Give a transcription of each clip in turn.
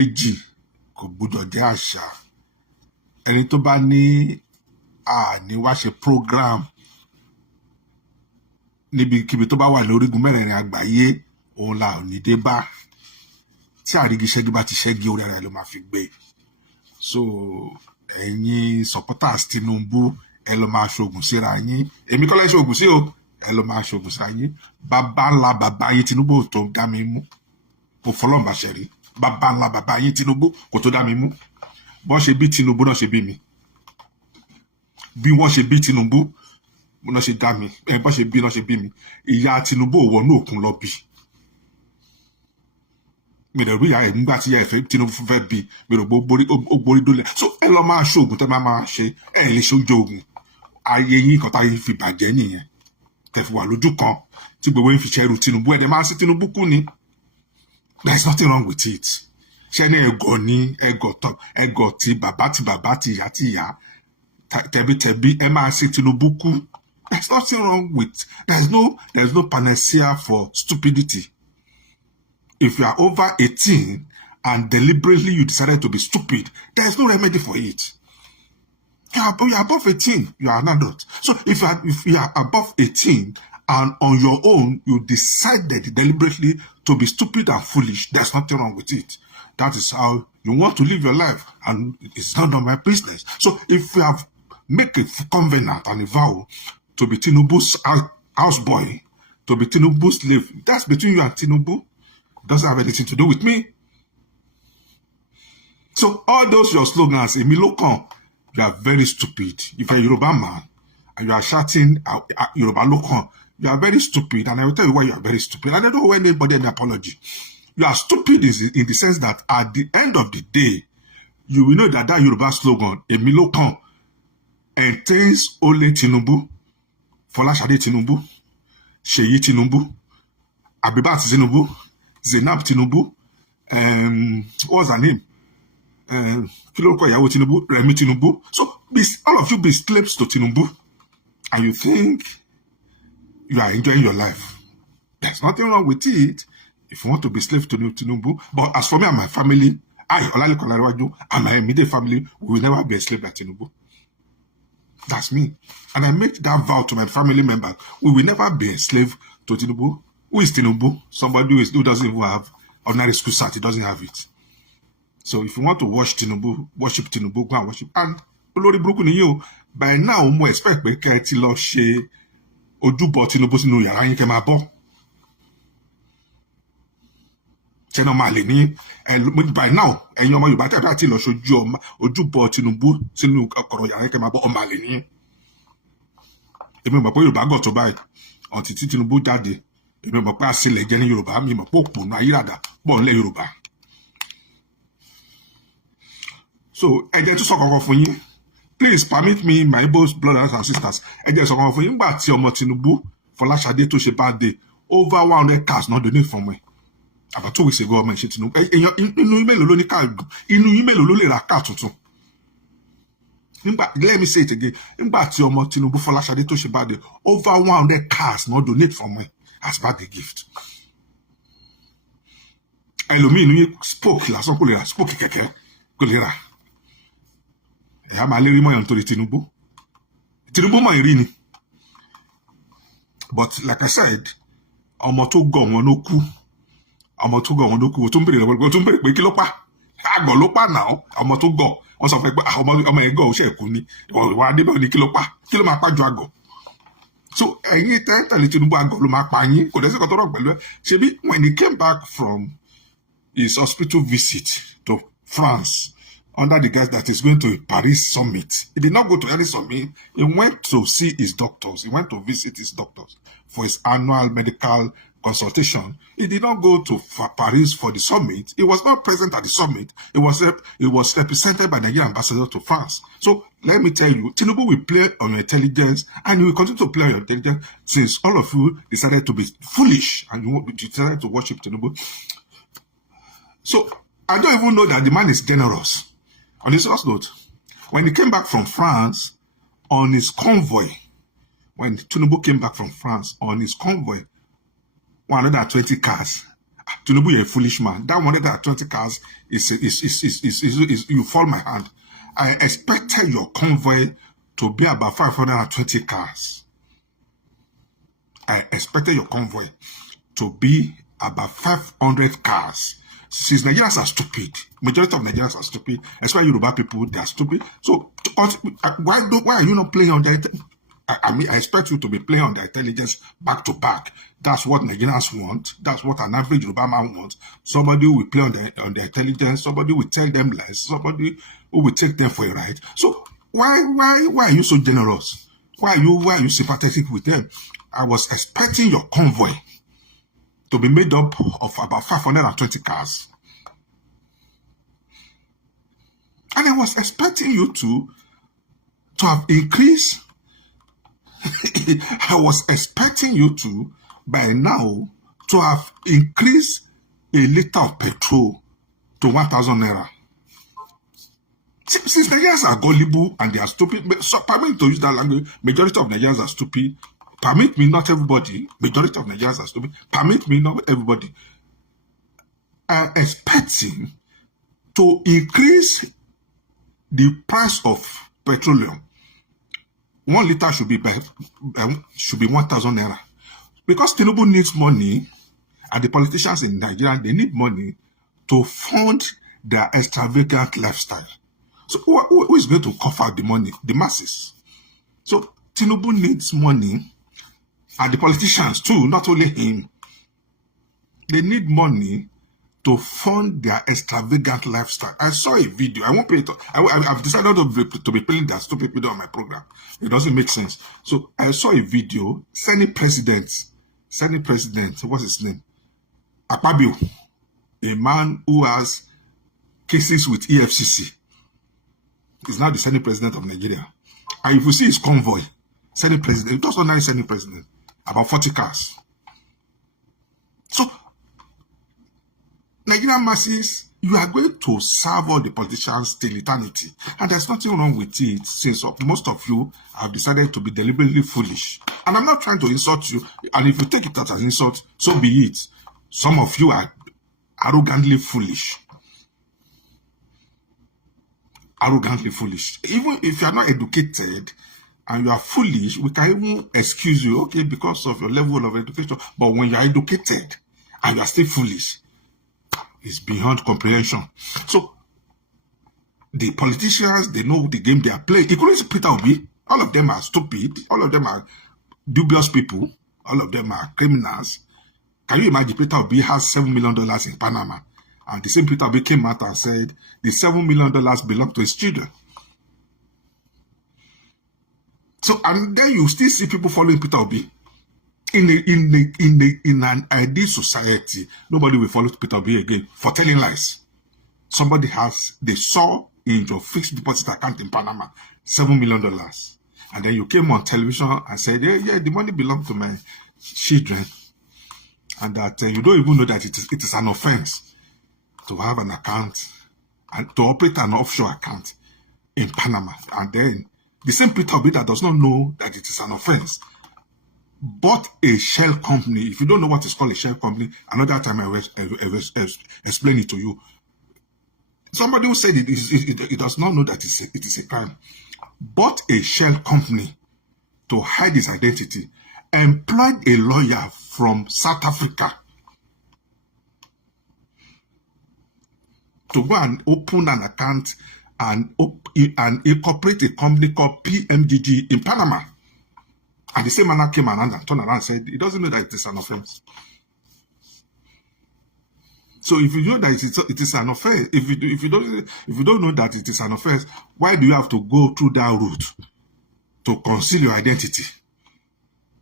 méjì kò gbọdọ̀ jẹ́ àṣà. Ẹni tó bá ní ní wá ṣe program níbikíbi tó bá wà lórígun mẹ́rẹ̀ẹ̀rin àgbáyé, òun la ò ní dé bá. Tí àrígi ṣẹ́gi bá ti ṣẹ́gi, orí ara ẹ̀ ló máa fi gbé. So ẹ̀yin supporters Tinubu, ẹ lọ máa ṣoògùn síra yín. Èmi kọ́ lẹ́ ṣoògùn sí o, ẹ lọ máa ṣoògùn síra yín. Bàbá ńlá bàbá yín Tinubu tó dá mi mú, mo fọlọ́ǹbà ṣẹ̀rí. Bàbá ńlá bàbá yín Tinubu kò tó dá mi mú. Bọ́n ṣe bí Tinubu náà ṣe bí mi. Bí wọ́n ṣe bí Tinubu náà ṣe dá mi. Bọ́n ṣe bí náà ṣe bí mi. Ìyá Tinubu ò wọnú òkun lọ bí. Mi rẹ̀ rí ìyá ẹ̀ nígbà tí ìyá ẹ̀ fẹ́ Tinubu fẹ́ bí, mi rò ó gborí dólẹ̀. So ẹ lọ máa ṣoògùn tẹ́ máa ṣe, ẹ lè ṣe oúnjẹ oògùn. Ayé yín kan táyé fi bàjẹ́ nìyẹn. Tẹ́ fi wà lójú kan tí gbogbo yín fi ṣẹ́rù Tinubu, ẹ̀dẹ̀ máa sí Tinubu kú ni. There is nothing wrong with it. Ṣé ní ẹ̀gọ́ ní ẹ̀gọ́ ti bàbá ti ìyá tẹ̀bí ẹ máa sí Tinubu kú. There is nothing wrong with. There is no panacea for stupidity. If you are over 18 and deliberately you decided to be stupid, there is no remedy for it. You are above 18, you are an adult. So if you are above 18 and on your own you decided deliberately to be stupid and foolish, there's nothing wrong with it. That is how you want to live your life, and it's none of my business. So if you have make a covenant and a vow to be Tinubu's houseboy, to be Tinubu's slave, that's between you and Tinubu. Doesn't have anything to do with me. So all those your slogans, Emilokan, you are very stupid. If you're a Yoruba man and you are shouting Yoruba Lokan, you are very stupid, and I will tell you why you are very stupid. I don't owe anybody any apology. You are stupid in the sense that at the end of the day, you will know that Yoruba slogan, Emilokan, entails only Tinubu, Folashade Tinubu, Seyi Tinubu, Abibat Tinubu, Zainab Tinubu, what was her name? Tinubu, Remi Tinubu. So all of you be slaves to Tinubu, and you think you are enjoying your life. There's nothing wrong with it if you want to be slave to Tinubu. But as for me and my family, olalekan Asiwaju, and my immediate family, we will never be a slave by Tinubu. That's me. And I make that vow to my family members. We will never be a slave to Tinubu. Who is Tinubu? Somebody who doesn't even have ordinary school cert, he doesn't have it. So if you want to worship Tinubu, go and worship. And olórí burúkú ni yín, by now mo expect pé kẹ́ ti lọ ṣe ojúbọ Tinubu sínú yàrá yín kẹ́ máa bọ̀. Ṣé náà máa lè ní by now ẹ̀yin ọmọ Yorùbá tẹ́ bá ti lọ ṣojú ojúbọ Tinubu sínú ọkọ̀rọ̀ yàrá yín kẹ́ máa bọ̀, ọmọ àlè ní. Èmi mọ̀ pé Yorùbá gọ̀ tó báyìí ọ̀tí tí Tinubu jáde. Èmi mọ̀ pé àṣìlẹ̀ jẹ́ ní Yorùbá, mi mọ̀ pé òpònú ayírádà pọ̀ nílẹ̀ Yorùbá. So ẹ jẹ́ tún sọ kankan fún yín. Please permit me, my Igbo brothers and sisters. Ẹ jẹ́ sọ kankan fún yín. Nígbà tí ọmọ Tinubu Fọláṣadé tó ṣe birthday, over 100 cars náà donate from me. About 2 weeks ago, ọmọ ìṣe Tinubu. Inú yín mélòó ló ní káà dùn? Inú yín mélòó ló lè ra káà tuntun? Let me say it again. Nígbà tí ọmọ Tinubu Fọláṣadé tó ṣe birthday, over 100 cars náà donate from me as birthday gift. Ẹlòmíì inú yín spoke lásán kò lè ra, spoke kẹ̀kẹ́ kò lè ra. Ẹ̀yà máa lérí mọ́yàn nítorí Tinubu mọ̀ ìrí ni. But like I said, ọmọ tó gọ̀ wọn ló kú. Ọmọ tó gọ̀ wọn ló kú. O tún bèrè pé kí ló pa? Àgọ̀ ló pa náà. Ọmọ tó gọ̀. Wọ́n sọ pé ọmọ ẹ̀ gọ̀ ó ṣe ẹ̀kú ni. Ìwà adébẹ̀ ni kí ló pa? Kí ló máa pa ju àgọ̀? So ẹ̀yin tẹ̀lé Tinubu àgọ̀ ló máa pa yín. Kò dẹ̀ sí kan tó rọ̀ pẹ̀lú ẹ̀. Ṣebí when he came back from his hospital visit to France, under the guise that he's going to a Paris summit. He did not go to any summit. He went to see his doctors. He went to visit his doctors for his annual medical consultation. He did not go to Paris for the summit. He was not present at the summit. It was represented by the Nigerian ambassador to France. So let me tell you, Tinubu will play on your intelligence, and he will continue to play on your intelligence since all of you decided to be foolish and you decided to worship Tinubu. So I don't even know that the man is generous. On his last note, when he came back from France on his convoy, Tinubu came back from France on his convoy, 120 cars, Tinubu, you're a foolish man. That 120 cars is you fall my hand. I expected your convoy to be about 520 cars. I expected your convoy to be about 500 cars. Since Nigerians are stupid, majority of Nigerians are stupid, especially Yoruba people, they are stupid. So why are you not playing on that? I mean, I expect you to be playing on the intelligence back to back. That's what Nigerians want. That's what an average Yoruba man wants. Somebody who will play on the intelligence. Somebody will tell them lies. Somebody who will take them for a ride. So why are you so generous? Why are you sympathetic with them? I was expecting your convoy to be made up of about 520 cars. And I was expecting you to have increased. I was expecting you to, by now, to have increased a liter of petrol to 1,000 naira. Since Nigerians are gullible and they are stupid, so permit me to use that language, majority of Nigerians are stupid. Permit me, not everybody. Majority of Nigerians are stupid. Permit me, not everybody. I'm expecting to increase the price of petroleum. 1 liter should be 1,000 naira. Because Tinubu needs money, and the politicians in Nigeria, they need money to fund their extravagant lifestyle. So who is going to cover the money? The masses. So Tinubu needs money, and the politicians too, not only him. They need money to fund their extravagant lifestyle. I saw a video. I won't play it. I've decided to be playing that stupid video on my program. It doesn't make sense. So I saw a video. Senate President, what's his name? Akpabio, a man who has cases with EFCC. He's now the Senate President of Nigeria. And if you see his convoy, Senate President, just ordinary Senate President, about 40 cars. So, Nigerian masses, you are going to serve all the politicians till eternity. And there's nothing wrong with it, since most of you have decided to be deliberately foolish. And I'm not trying to insult you. And if you take it as an insult, so be it. Some of you are arrogantly foolish. Arrogantly foolish. Even if you are not educated and you are foolish, we can even excuse you, okay, because of your level of education. But when you are educated and you are still foolish, it's beyond comprehension. So, the politicians, they know the game they are playing. Including Peter Obi, all of them are stupid. All of them are dubious people. All of them are criminals. Can you imagine Peter Obi has $7 million in Panama? And the same Peter Obi came out and said the $7 million belong to his children. So, and then you still see people following Peter Obi. In an ideal society, nobody will follow Peter Obi again for telling lies. They saw in your fixed deposit account in Panama $7 million. And then you came on television and said, yeah, the money belongs to my children. And that you don't even know that it is an offense to have an account and to operate an offshore account in Panama. And then the same Peter Obi that does not know that it is an offense bought a shell company. If you don't know what is called a shell company, another time I will explain it to you. Somebody who said it does not know that it is a crime. Bought a shell company to hide his identity. Employed a lawyer from South Africa to go and open an account and incorporate a company called PMDG in Panama. And the same man came around and turned around and said, he doesn't know that it is an offense. So if you know that it is an offense, if you don't know that it is an offense, why do you have to go through that route to conceal your identity?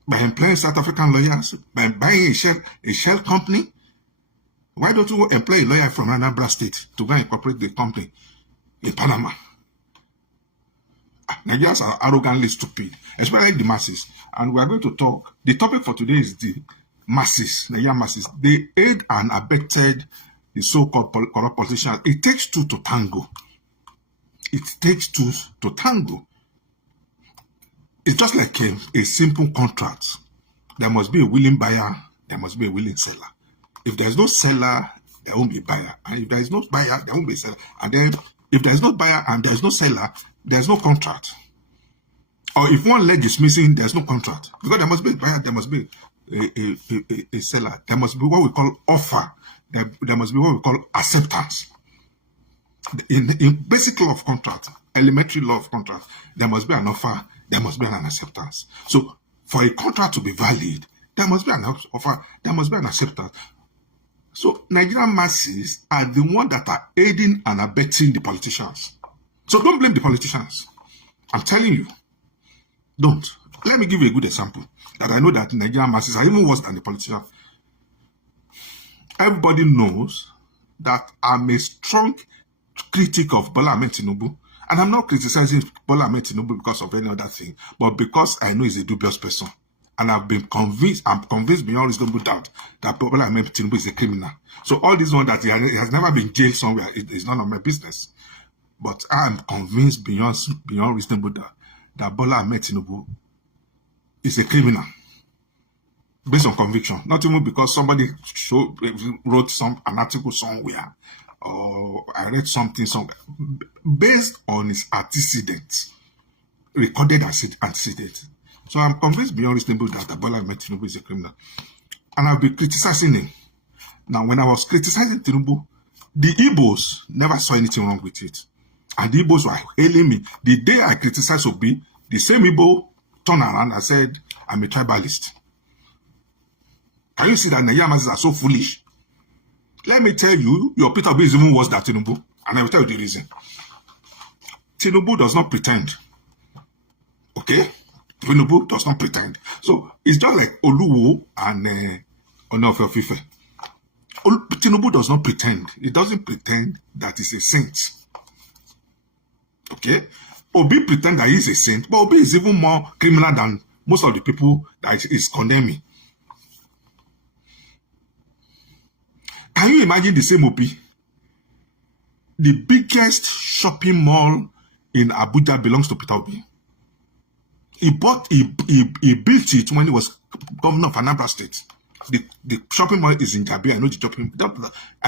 By employing South African lawyers, by buying a shell company? Why don't you employ a lawyer from Anambra State to go and incorporate the company in Panama? Nigerians are arrogantly stupid, especially the masses. And we are going to talk. The topic for today is the masses, Nigerian masses. They aid and abetted the so-called corrupt politicians. It takes two to tango. It takes two to tango. It's just like a simple contract. There must be a willing buyer. There must be a willing seller. If there's no seller, there won't be buyer. And if there is no buyer, there won't be seller. And then if there's no buyer and there's no seller, there's no contract. Or if one leg is missing, there's no contract. Because there must be a buyer, there must be a seller. There must be what we call offer. There must be what we call acceptance. In basic law of contract, elementary law of contract, there must be an offer, there must be an acceptance. So for a contract to be valid, there must be an offer, there must be an acceptance. So Nigerian masses are the ones that are aiding and abetting the politicians. So don't blame the politicians. I'm telling you, don't. Let me give you a good example that I know that Nigerian masses are even worse than the politicians. Everybody knows that I'm a strong critic of Bola Ahmed Tinubu, and I'm not criticizing Bola Ahmed Tinubu because of any other thing, but because I know he's a dubious person. And I'm convinced beyond reasonable doubt that Bola Ahmed Tinubu is a criminal. So all this one that he has never been jailed somewhere is none of my business. But I'm convinced beyond reasonable doubt that Bola Ahmed Tinubu is a criminal. Based on conviction. Not even because somebody wrote an article somewhere or I read something somewhere. Based on his antecedents, recorded antecedents. So I'm convinced beyond reasonable doubt that Bola Ahmed Tinubu is a criminal. And I'll be criticizing him. Now, when I was criticizing Tinubu, the Igbos never saw anything wrong with it. And the Igbos were hailing me. The day I criticized Obi, the same Igbo turned around and said, I'm a tribalist. Can you see that Nigerian masses are so foolish? Let me tell you, your Peter Obi is even worse than Tinubu. And I will tell you the reason. Tinubu does not pretend. Okay? Tinubu does not pretend. So it's just like Oluwo and Onofe Fife. Tinubu does not pretend. He doesn't pretend that he's a saint. Okay? Obi pretend that he's a saint, but Obi is even more criminal than most of the people that is condemning. Can you imagine the same Obi? The biggest shopping mall in Abuja belongs to Peter Obi. He built it when he was governor of Anambra State. The shopping mall is in Jabi. I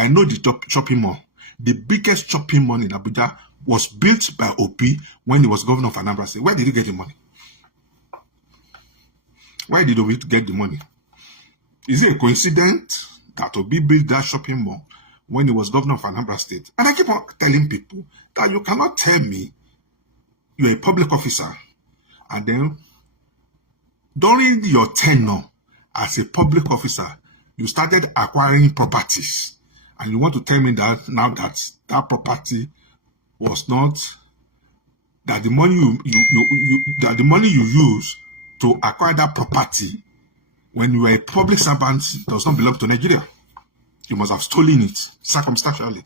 know the shopping mall. The biggest shopping mall in Abuja was built by Obi when he was governor of Anambra State. Where did he get the money? Why did Obi get the money? Is it a coincidence that Obi built that shopping mall when he was governor of Anambra State? And I keep on telling people that you cannot tell me you're a public officer and then during your tenure as a public officer, you started acquiring properties and you want to tell me that now that that property was not, that the money you use to acquire that property when you were a public servant does not belong to Nigeria. You must have stolen it circumstantially.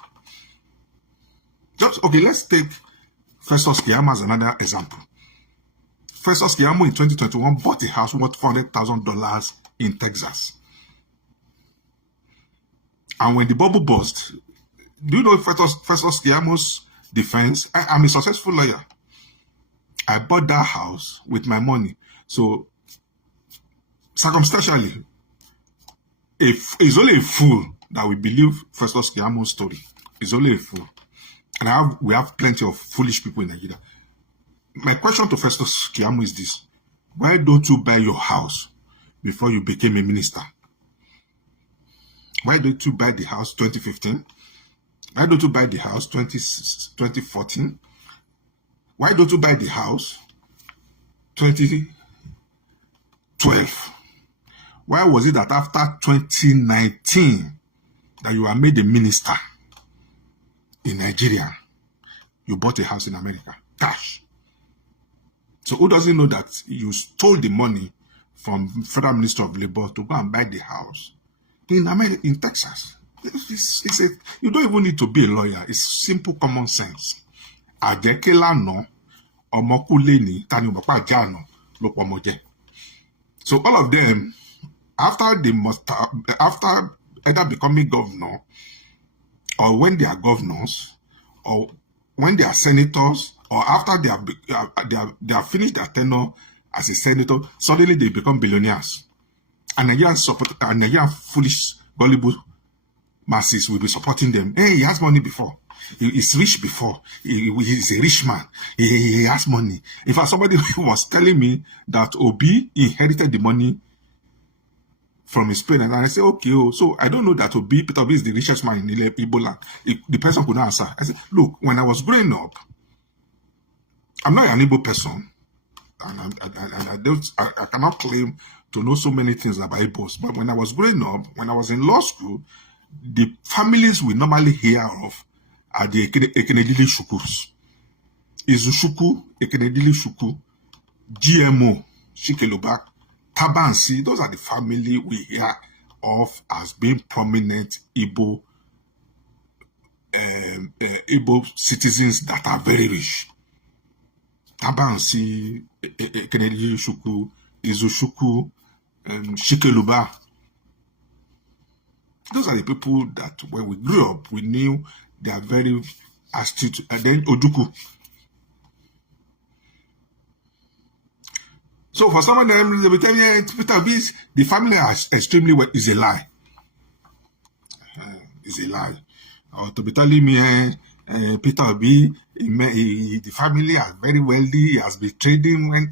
Okay, let's take Festus Keyamo as another example. Festus Keyamo in 2021 bought a house worth $400,000 in Texas. And when the bubble burst, do you know Festus Keyamo's defense? I'm a successful lawyer. I bought that house with my money. So, circumstantially, it's only a fool that we believe Festus Keyamo's story. It's only a fool. And we have plenty of foolish people in Nigeria. My question to Festus Keyamo is this. Why don't you buy your house before you became a minister? Why don't you buy the house 2015? Why don't you buy the house 2014? Why don't you buy the house 2012? Why was it that after 2019 that you were made a minister in Nigeria, you bought a house in America? Cash. So who doesn't know that you stole the money from Federal Minister of Labor to go and buy the house in America, in Texas? You don't even need to be a lawyer. It's simple common sense. So all of them, after either becoming governor, or when they are governors, or when they are senators, or after they have finished their tenure as a senator, suddenly they become billionaires. And Nigerian foolish, gullible masses will be supporting them. Hey, he has money before. He's rich before. He's a rich man. He has money. In fact, somebody was telling me that Obi inherited the money from his parents. And I said, okay, so I don't know that Peter Obi is the richest man in Igbo land. The person could not answer. I said, look, when I was growing up, I'm not an Igbo person. And I cannot claim to know so many things about Igbos. But when I was growing up, when I was in law school, the families we normally hear of are the Ekenedili Shukus. Izushuku, Ekenedili Shuku, GMO, Shikeloba, Tabansi. Those are the family we hear of as being prominent Igbo citizens that are very rich. Tabansi, Ekenedili Shuku, Izushuku, Shikeloba. Those are the people that when we grew up, we knew they are very astute. And then Oduku. So for someone that they will tell me, Peter Obi, the family is extremely well, is a lie. Is a lie. Or to be telling me, Peter Obi, the family are very wealthy, he has been trading when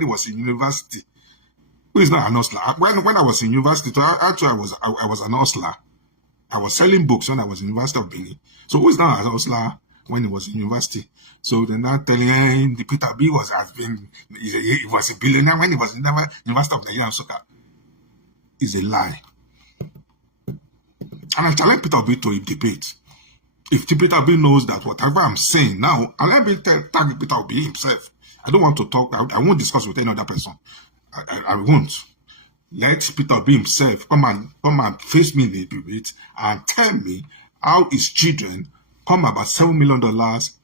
he was in university. Who is not an hustler? When I was in university, actually I was an hustler. I was selling books when I was in University of Benin. So who is not an hustler when he was in university? So they're not telling him the Peter Obi he was a billionaire when he was in the University of Nigeria and Soka. Is a lie. And I challenge Peter Obi to a debate. If Peter Obi knows that whatever I'm saying now, and let me tag Peter Obi himself. I don't want to talk. I won't discuss with any other person. I won't. Let Peter Obi himself come and face me in the debate and tell me how his children come about $7 million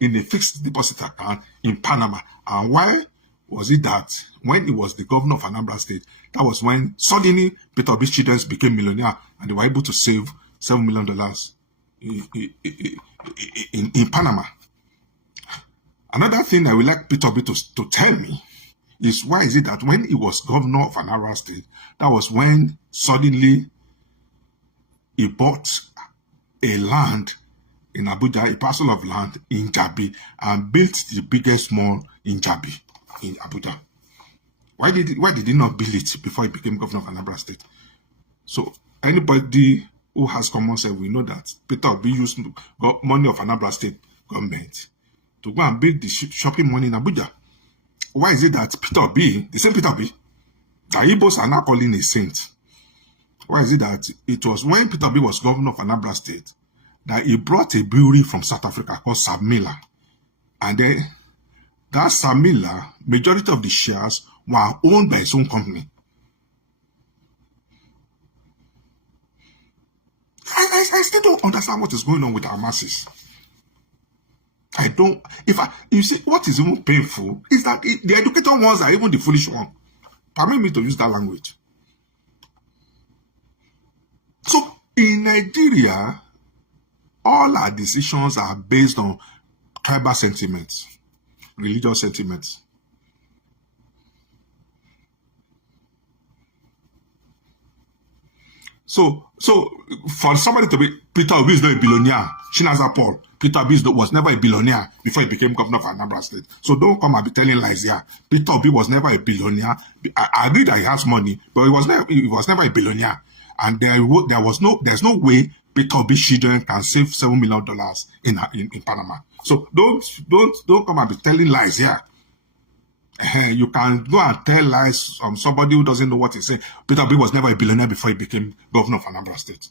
in a fixed deposit account in Panama. And why was it that when he was the governor of Anambra State, that was when suddenly Peter Obi's children became millionaire and they were able to save $7 million in Panama. Another thing I would like Peter Obi to tell me is why is it that when he was governor of Anambra State, that was when suddenly he bought a land in Abuja, a parcel of land in Jabi, and built the biggest mall in Jabi, in Abuja. Why did he not build it before he became governor of Anambra State? So anybody who has common sense will know that Peter Obi used money of Anambra State government to go and build the shopping mall in Abuja. Why is it that Peter Obi, the same Peter Obi, the Igbos are now calling a saint? Why is it that it was when Peter Obi was governor of Anambra State that he brought a brewery from South Africa called Samila? And then that Samila, majority of the shares were owned by his own company. I still don't understand what is going on with our masses. You see, what is even painful is that the educated ones are even the foolish one. Permit me to use that language. So, in Nigeria, all our decisions are based on tribal sentiments, religious sentiments. So for somebody to be, Peter Obi is not a billionaire, Chinaza Paul, Peter Obi was never a billionaire before he became governor of Anambra State. So don't come and be telling lies here. Peter Obi was never a billionaire. I agree that he has money, but he was never a billionaire. And there's no way Peter Obi's children can save $7 million in Panama. So don't come and be telling lies here. You can go and tell lies from somebody who doesn't know what he's saying. Peter Obi was never a billionaire before he became governor of Anambra State.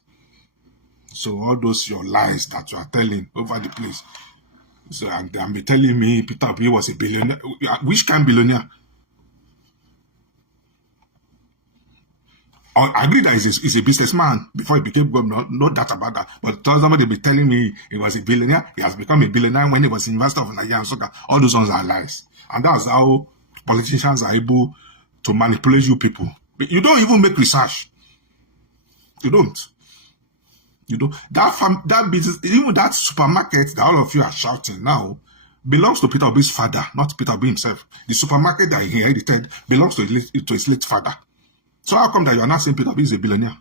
So all those your lies that you are telling over the place. So and be telling me Peter Obi was a billionaire. Which kind of billionaire? I agree that he's a businessman before he became governor, no doubt about that. But somebody be telling me he was a billionaire, he has become a billionaire when he was investor of Nigeria and Soka. All those ones are lies. And that's how politicians are able to manipulate you people. You don't even make research. You don't. That business, even that supermarket that all of you are shouting now, belongs to Peter Obi's father, not Peter Obi himself. The supermarket that he inherited belongs to his late father. So how come that you are not saying Peter Obi is a billionaire?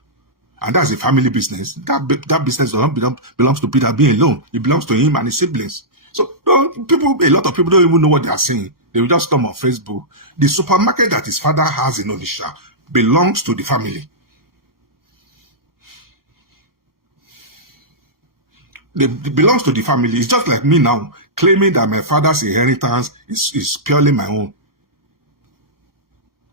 and that's a family business. That business does not belongs to Peter B alone. It belongs to him and his siblings. So a lot of people don't even know what they are saying. They will just come on Facebook. The supermarket that his father has in Onitsha belongs to the family. It belongs to the family. It's just like me now claiming that my father's inheritance is purely my own.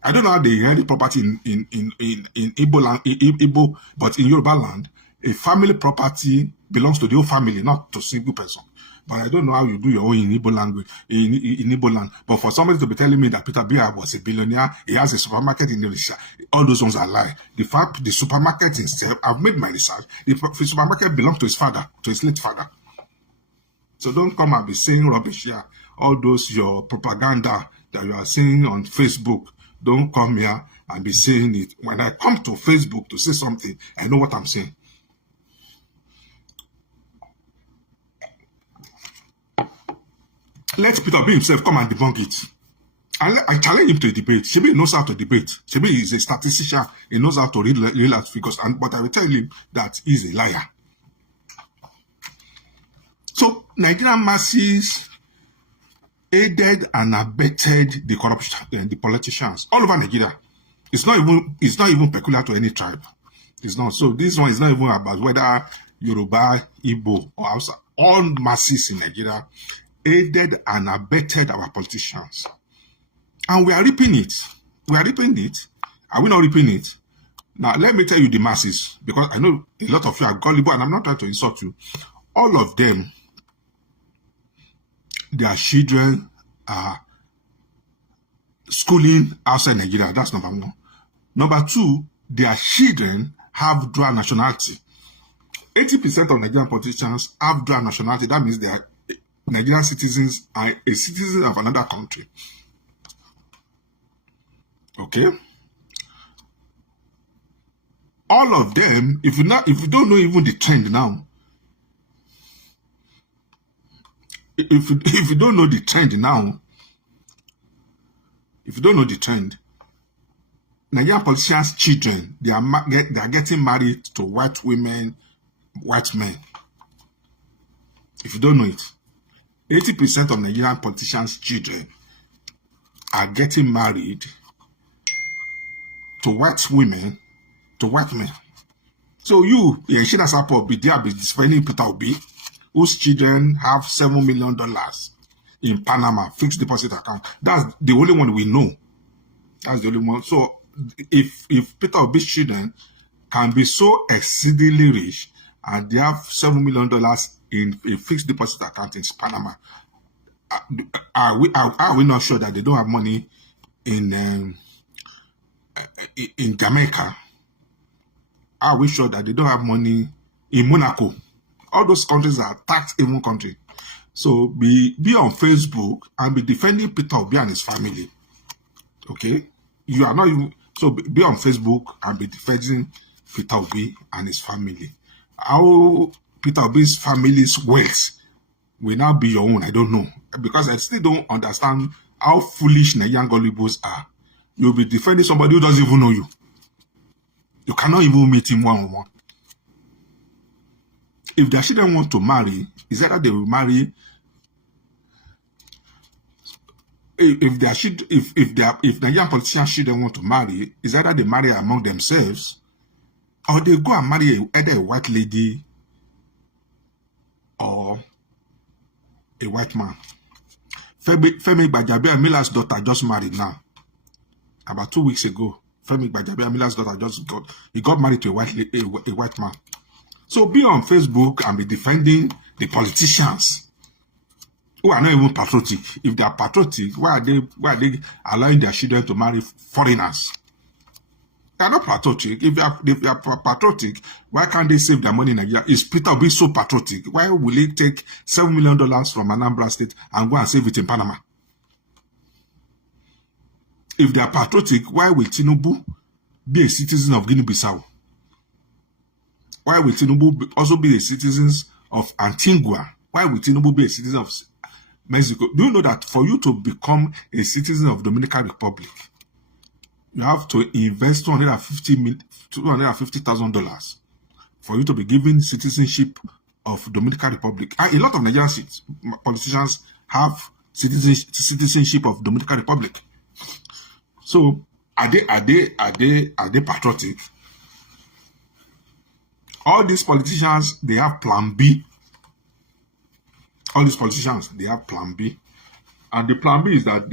I don't know how they inherit property in Igbo land, Igbo, but in Yoruba land, a family property belongs to the whole family, not to a single person. But I don't know how you do your own in Igbo language, in Igbo land. But for somebody to be telling me that Peter Bia was a billionaire, he has a supermarket in Onitsha, all those ones are lie. The supermarket itself, I've made my research, the supermarket belongs to his father, to his late father. So don't come and be saying rubbish here. All those, your propaganda that you are seeing on Facebook, don't come here and be saying it. When I come to Facebook to say something, I know what I'm saying. Let Peter B himself come and debunk it. I challenge him to a debate. Shebi knows how to debate. Shebi is a statistician. He knows how to read out figures. But I will tell him that he's a liar. So Nigerian masses aided and abetted the corruption, the politicians all over Nigeria. It's not even peculiar to any tribe. It's not. So this one is not even about whether Yoruba, Igbo, or Hausa. All masses in Nigeria aided and abetted our politicians. And we are reaping it. We are reaping it. Are we not reaping it? Now, let me tell you the masses, because I know a lot of you are gullible, and I'm not trying to insult you. All of them, their children are schooling outside Nigeria. That's number one. Number two, their children have dual nationality. 80% of Nigerian politicians have dual nationality. That means they are Nigerian citizens and a citizen of another country. Okay? All of them, if you don't know even the trend now, if you don't know the trend now, Nigerian politicians' children, they are getting married to white women, white men. If you don't know it, 80% of Nigerian politicians' children are getting married to white women, to white men. So you, Shina Sapo, be there, be defending Peter Obi, whose children have $7 million in Panama fixed deposit account. That's the only one we know. That's the only one. So if Peter Obi's children can be so exceedingly rich and they have $7 million in a fixed deposit account in Panama, are we not sure that they don't have money in Jamaica? Are we sure that they don't have money in Monaco? All those countries are tax-haven countries. So be on Facebook and be defending Peter Obi and his family. Okay? You are not even... So be on Facebook and be defending Peter Obi and his family. How Peter Obi's family's wealth will now be your own, I don't know. Because I still don't understand how foolish Nigerian gullibles are. You'll be defending somebody who doesn't even know you. You cannot even meet him one-on-one. If their children want to marry, is either they will marry. If Nigerian politicians' children want to marry, is either they marry among themselves, or they go and marry either a white lady or a white man. Femi Gbajabiamila's daughter just married now. About 2 weeks ago, Femi Gbajabiamila's daughter got married to a white man. So be on Facebook and be defending the politicians who are not even patriotic. If they are patriotic, why are they allowing their children to marry foreigners? They are not patriotic. If they are patriotic, why can't they save their money in Nigeria? Is Peter Obi so patriotic? Why will he take $7 million from Anambra State and go and save it in Panama? If they are patriotic, why will Tinubu be a citizen of Guinea-Bissau? Why will Tinubu also be a citizen of Antigua? Why will Tinubu be a citizen of Mexico? Do you know that for you to become a citizen of Dominican Republic, you have to invest $250,000 for you to be given citizenship of Dominican Republic. And a lot of Nigerian politicians have citizenship of Dominican Republic. So are they patriotic? All these politicians, they have plan B. All these politicians, they have plan B. And the plan B is that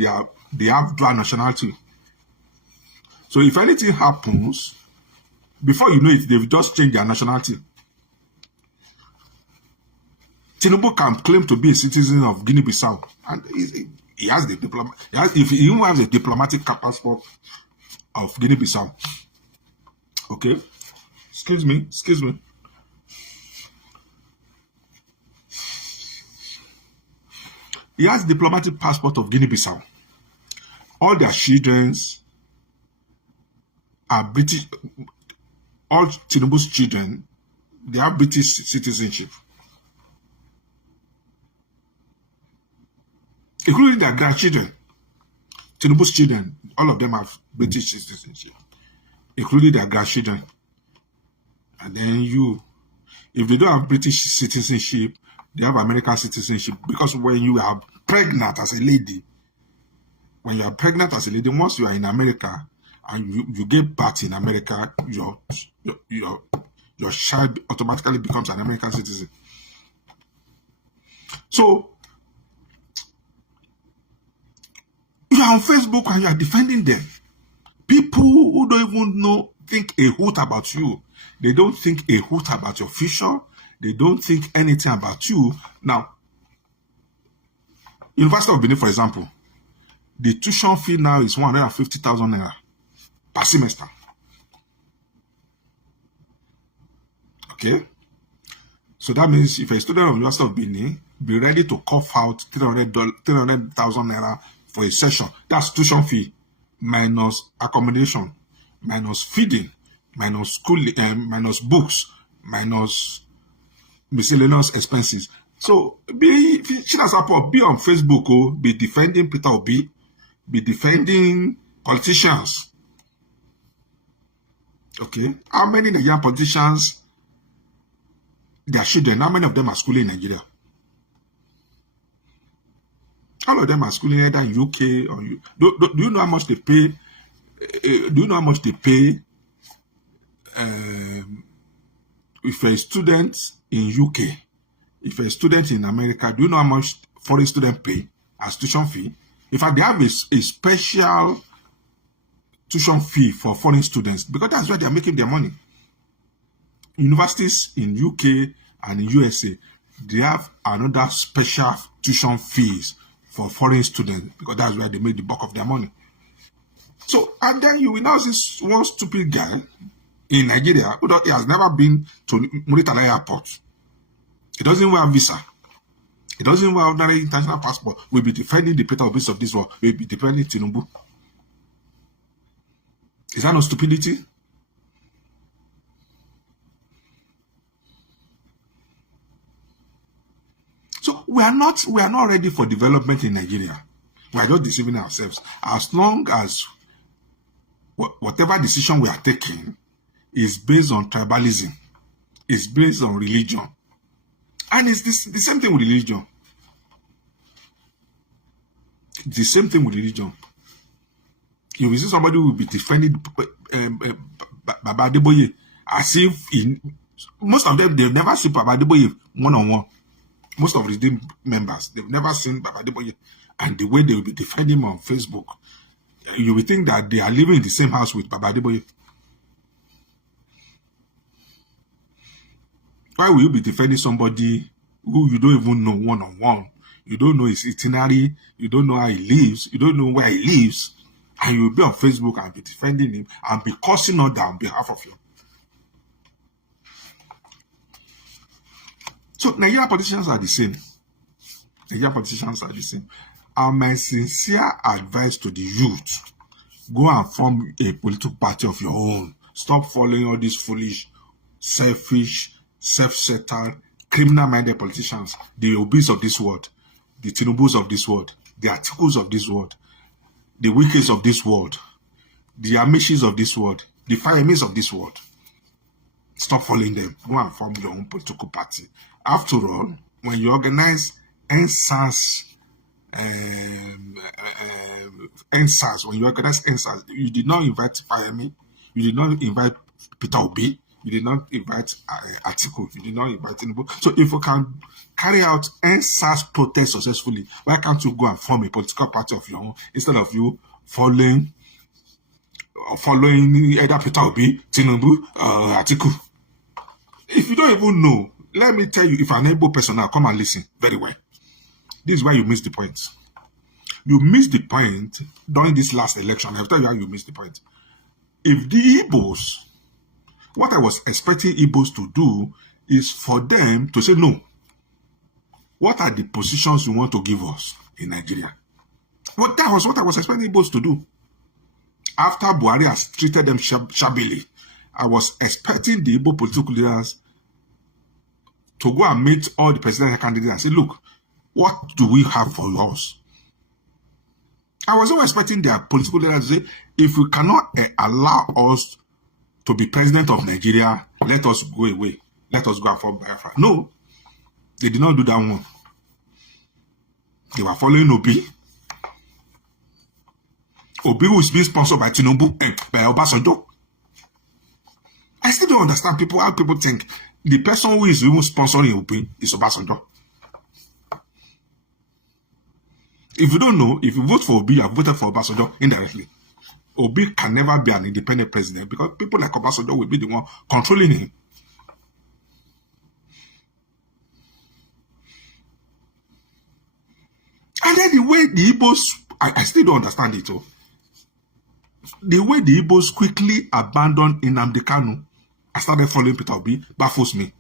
they have dual nationality. So if anything happens, before you know it, they've just changed their nationality. Tinubu can claim to be a citizen of Guinea-Bissau, and he has the if he even has a diplomatic passport of Guinea-Bissau. Okay, excuse me. He has diplomatic passport of Guinea-Bissau. All their children are British. All Tinubu's children, they have British citizenship. Including their grandchildren. Tinubu's children, all of them have British citizenship. Including their grandchildren. And then if they don't have British citizenship, they have American citizenship. Because when you are pregnant as a lady, once you are in America and you give birth in America, your child automatically becomes an American citizen. So you are on Facebook and you are defending them. People who don't even think a hoot about you. They don't think a hoot about your future. They don't think anything about you. Now, University of Benin, for example, the tuition fee now is 150,000 naira per semester. Okay? So that means if a student of University of Benin, be ready to cough out 300,000 naira for a session. That's tuition fee, minus accommodation, minus feeding, minus schooling, minus books, minus miscellaneous expenses. So be on Facebook, be defending Peter Obi, be defending politicians. Okay, how many Nigerian politicians, their children, how many of them are schooling in Nigeria? All of them are schooling either in UK or do you know how much they pay? Do you know how much they pay? If a student in UK, if a student in America, do you know how much foreign students pay as tuition fee? In fact, they have a special tuition fee for foreign students because that's where they're making their money. Universities in UK and in USA, they have another special tuition fees for foreign students because that's where they make the bulk of their money. So, and then you will now see one stupid guy in Nigeria who has never been to Muritala Airport. He doesn't wear a visa. He doesn't wear ordinary international passport. We'll be defending the Peter Obis of this world. We'll be defending Tinubu. Is that no stupidity? So we are not ready for development in Nigeria. We are just deceiving ourselves. As long as whatever decision we are taking is based on tribalism, is based on religion. And it's the same thing with religion. The same thing with religion. You will see somebody who will be defending Baba Adeboye as if most of them, they've never seen Baba Adeboye one-on-one. Most of the team members, they've never seen Baba Adeboye. And the way they will be defending him on Facebook, you will think that they are living in the same house with Baba Adeboye. Why will you be defending somebody who you don't even know one-on-one? You don't know his itinerary, you don't know how he lives, you don't know where he lives, and you will be on Facebook and be defending him and be cursing on on behalf of you. So Nigerian politicians are the same. Nigerian politicians are the same. And my sincere advice to the youth, go and form a political party of your own. Stop following all these foolish, selfish, self-centered, criminal-minded politicians, the Obis of this world, the Tinubus of this world, the Atikus of this world, the Wikis of this world, the Amishis of this world, the Fayemis of this world. Stop following them. Go and form your own political party. After all, when you organize NSAS, when you organize NSAS, you did not invite Fayemi, you did not invite Peter Obi, you did not invite Atiku, you did not invite Tinubu. So if you can carry out NSAS protest successfully, why can't you go and form a political party of your own instead of you following either Peter Obi, Tinubu, Atiku? If you don't even know, let me tell you, if an able person now, come and listen very well. This is why you missed the point. You missed the point during this last election. I'll tell you how you missed the point. If the Igbos, what I was expecting Igbos to do is for them to say, no, what are the positions you want to give us in Nigeria? Well, that was what I was expecting Igbos to do. After Buhari has treated them shabbily, I was expecting the Igbo political leaders to go and meet all the presidential candidates and say, look, what do we have for us? I was not expecting their political leaders to say, if we cannot allow us to be president of Nigeria, let us go away. Let us go and form Biafra. No, they did not do that one. They were following Obi. Obi was being sponsored by Tinubu and by Obasanjo. I still don't understand how people think the person who is even sponsoring Obi is Obasanjo. If you don't know, if you vote for Obi, you have voted for Obasanjo indirectly. Obi can never be an independent president because people like Obasanjo will be the one controlling him. And then the way the Igbos, I still don't understand it. The way the Igbos quickly abandoned Nnamdi Kanu and started following Peter Obi baffles me.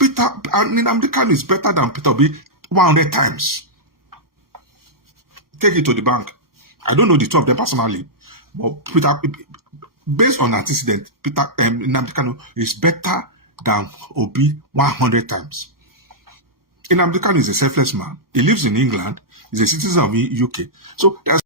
Nnamdi Kanu is better than Peter Obi 100 times. Take it to the bank. I don't know the two of them personally, but based on antecedent, Nnamdi Kanu is better than Obi 100 times. Nnamdi Kanu is a selfless man. He lives in England. He's a citizen of the UK. So there's